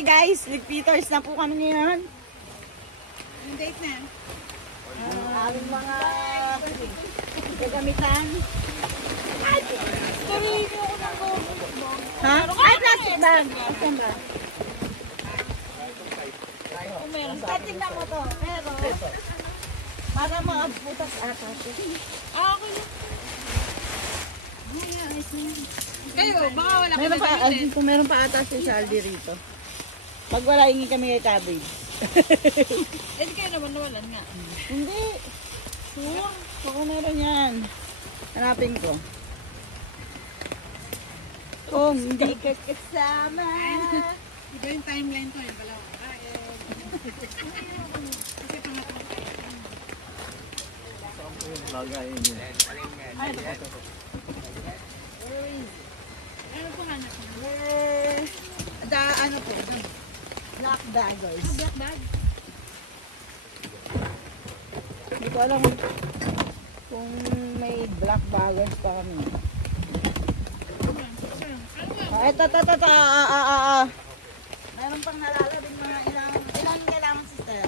Hi guys, Peters na po kami ngayon. Yung date na. Aming mga gagamitan. Ay! Sabihin niyo ako ng go. Ha? Ay, plastic bag. Asan ba? Kung meron. Tingnan mo to. Pero, para mga butas ata. Okay. Kayo, baka wala ka Meron pa, nagamitin. kung meron pa ata si Saldi rito. Pag wala, hingi kami kay cabbage. Eh, di kayo naman nawalan nga. Hindi. Sure. Baka meron yan. Hanapin ko. Kung hindi ka kasama. Iba yung timeline to, yung pala. Kasi pangatlo. Ay, ito. Ano po hanap mo? Ano po? Black daggers. Black bag? Hindi ko alam kung may black daggers pa kami. Ito. Meron pang nalalabing mga ilang kailangan sister.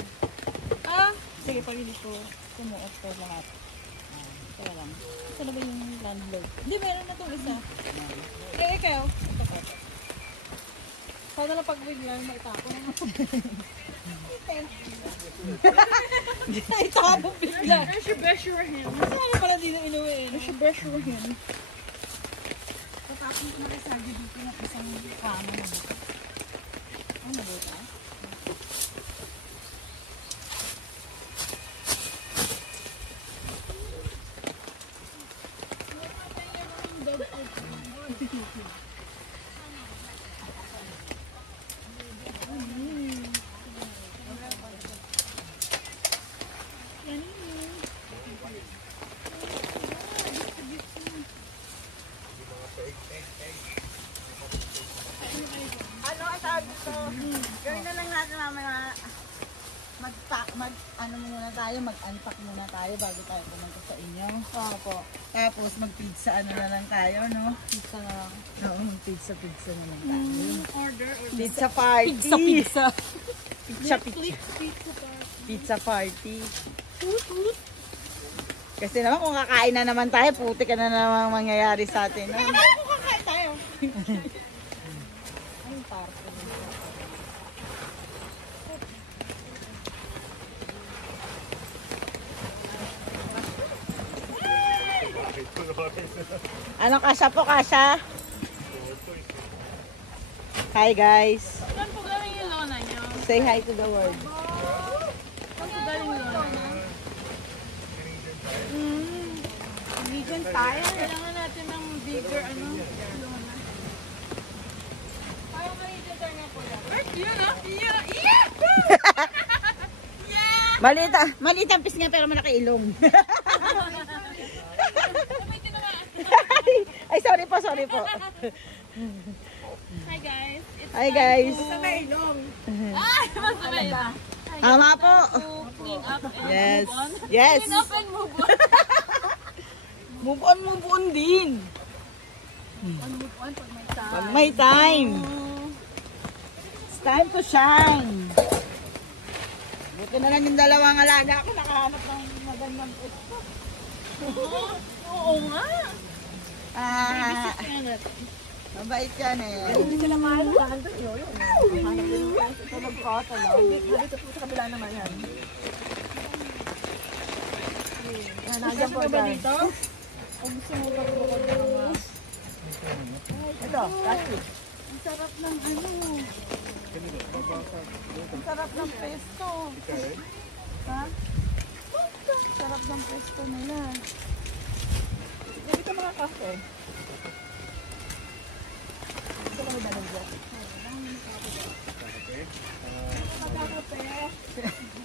Sige, pag-ilis ko. Sumuot ko lahat. Ito lang. Ito na ba yung landlord? Hindi, meron na itong isa. Eh, ikaw? Sana lang pag-biglang maitapon. Itapon bigla. I should brush your hand. Sana pala di na inuwi. I should brush your hand. Tapos na kasi dito ng isang kama na buka. Ano na buka? Ano ang tawag dito? Gawin na lang natin mamaya mag-unpack muna tayo bago tayo pumunta sa inyo. Opo. Tapos mag-pizza na lang tayo, no? Pizza na lang. Oo, mag-pizza na lang tayo. Order. Pizza party! Pizza. Pizza party. Kasi naman kung kakain na naman tayo, puti ka na naman mangyayari sa atin. No? Kung kakain tayo. Anong party? Ano kasya po, kasya? Hi guys. Saan po galing yung lona niyo? Say hi to the world. Saan po galing yung lona niyo? Vegan tayo. Kailangan natin ng bigger lona. Parang may-turn na po yan. Ay, yun ah! Yeah! Maliit ang pis nga pero malaki ilong. Ay, sorry po. Hi guys. Hi guys. May ilong. Masabay ba? Tama po. Clean up and Yes. move on. Yes. Clean up and move on. Move on din. Move on pag may time. Pag may time. It's time to shine. Buti na lang yung dalawang alaga ko nakahanap ng magandang pusto. Oo nga. Ah, Babysit mabait yan eh. Hindi sila mahal. Hanap din yun. Ito nagkota lang. Dito po sa kabila naman yan. Nandiyan po ba dyan. dito? O gusto mo pagbukod na mga... Ito, plastic. Ang sarap ng ano. Ang sarap ng pesto. Ha? Ang sarap ng pesto nila. Dito mga kafe. Ito lang yung dalang dyan.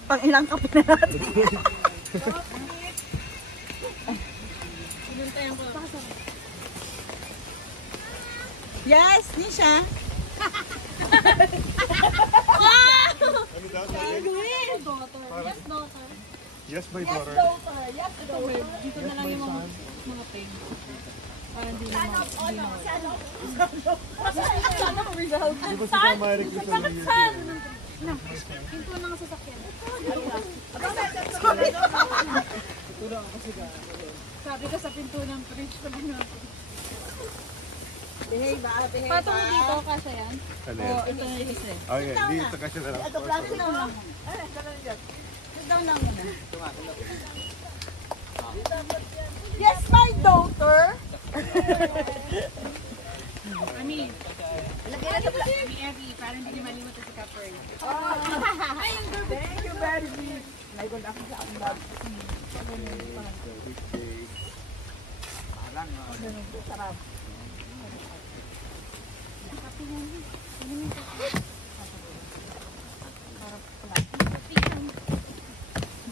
Pang ilang kape na natin. Pinuntayan ko. Yes, Nisha. Yes, daughter. Yes, daughter. Yes, my daughter. Yes, daughter. Dito na lang yung mga pig. Parang hindi na Di ba si Mama Eric yung Bakit saan? No, pinto ng sasakyan. Sabi ko sa pinto ng fridge sabi natin. Behave ba? Behave Patong dito kasi yan. Ano O, yan? ito na yung isa. Okay, dito kasi na lang. Ito, plastic na lang. Sit down lang muna. Yes, my daughter. Ami, Lagyan na sa plastic. Ami Evie, parang hindi malimutan si Kapper. Thank you very much. May gold ako sa akong bag. Sarap.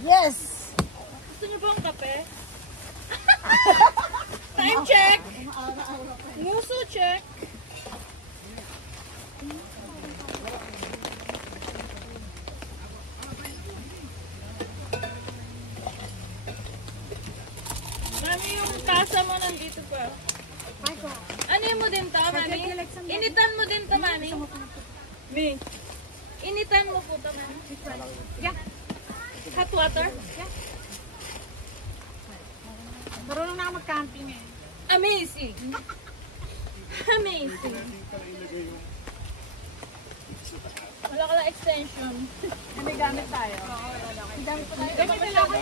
Yes! Gusto niyo ba ang kape? Time check! Nguso check! Mami, yung tasa mo nandito pa. Ano mo din to, Mami? Initan mo din to, Mami. Mi. Initan mo po to, Mami. Yeah. Hot water? Yeah. Marunong na ako mag-camping eh. Amazing! Amazing! Wala ka lang extension. May gamit tayo. Oo, wala ka. Gamit pa tayo. Gamit na lang ako.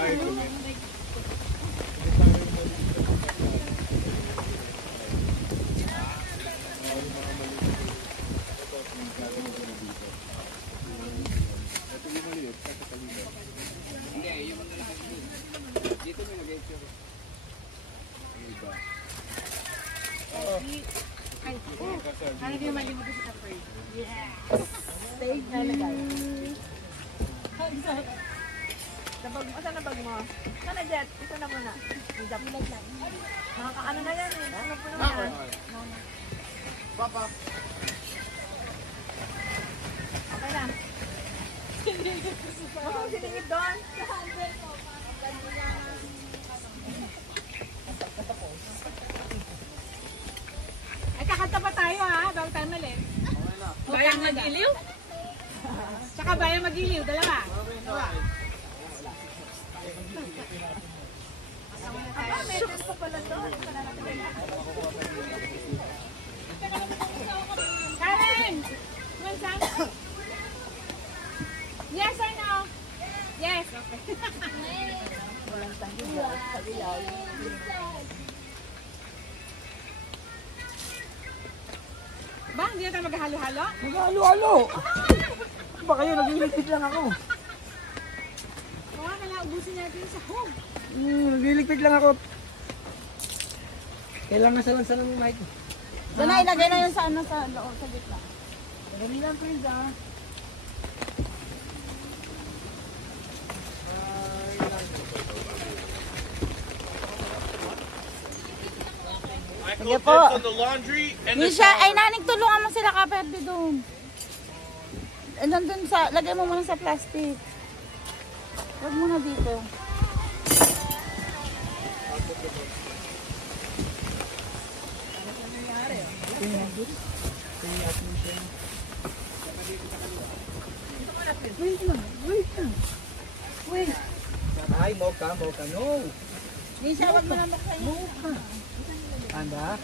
Ay, ano yung malimutan sa kapre? Yes! Stage na lagay. Nabag mo, saan nabag mo? Sana Jet, ito na muna. Ilag lang. Nakakaano na yan eh. Ano po naman yan? Papa. Okay na. Huwag mong siningid doon. Ay, kakanta pa tayo ha, bago tayo malit. Bayang mag-iliw? Tsaka bayang mag-iliw, dalawa. Aba, meron pa pala doon. Karen! Mansan? Yes or no? Yes. Okay. Ba, hindi na tayo maghalo-halo? Mag-halo-halo! Ba kayo, nagliligpit lang ako. Oo, kailangan ubusin natin sa home. Nagliligpit lang ako. Kailangan salansan ng mic. Doon na, ilagay na yun sa ano, sa loob, sa gitna. Dali lang, please ah. Sige po. Misha, ay naning tulungan mo sila kaperde doon. Eh, nandun sa, lagay mo muna sa plastic. Huwag muna dito. Wait lang, wait lang. Wait. Ay, mocha, no. Misha, huwag mo na maksayin. Anda.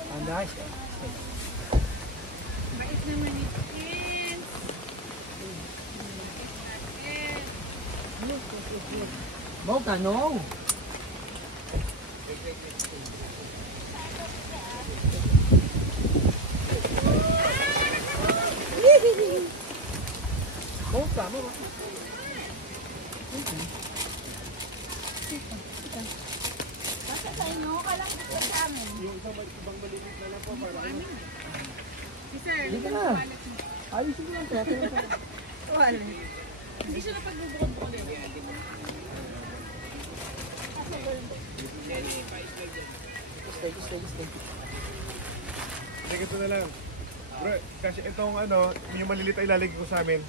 Mais na manitin. Mocha, no. Mocha, mo. Basta sa inyo, kalang ito sa amin. Dito na. Ayusin mo lang to. Hindi siya napagbubukod-bukod. Sige, ito na lang. Bro, kasi itong ano, yung maliliit ay lalagay ko sa amin.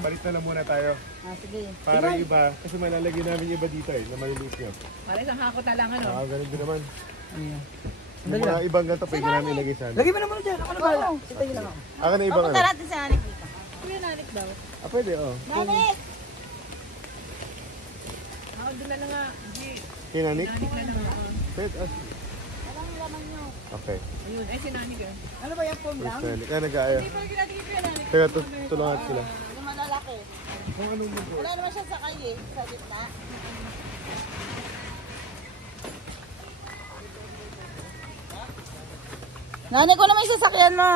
Palit na lang muna tayo. Ah, sige. Para iba, kasi malalagay namin yung iba dito eh, na maliliit yun. Para isang hakot na lang ano. Ganun din naman. Yung mga ibang ganito, pwede namin ilagay sa ano. Lagay mo na muna dyan. Ako na bahala. Hintayin lang ako. Akin na ibang Papunta ano. natin sa Nanik dito. Kuya Nanik daw. Pwede, oh. Nanik! Ako doon na nga. Kinanik? Nanik na lang ako. Pwede, Anong laman nyo? Okay. Ayun, ay si Nanik eh. Ano ba yung foam lang? First Nanik. Kaya nag-aaya. Hindi pa ginagawa Kuya Nanik. Kaya tulungan sila. Yung malalaki. Kung anong mo Wala naman siya sa kaye, sa gitna. Nanay ko naman yung sasakyan mo.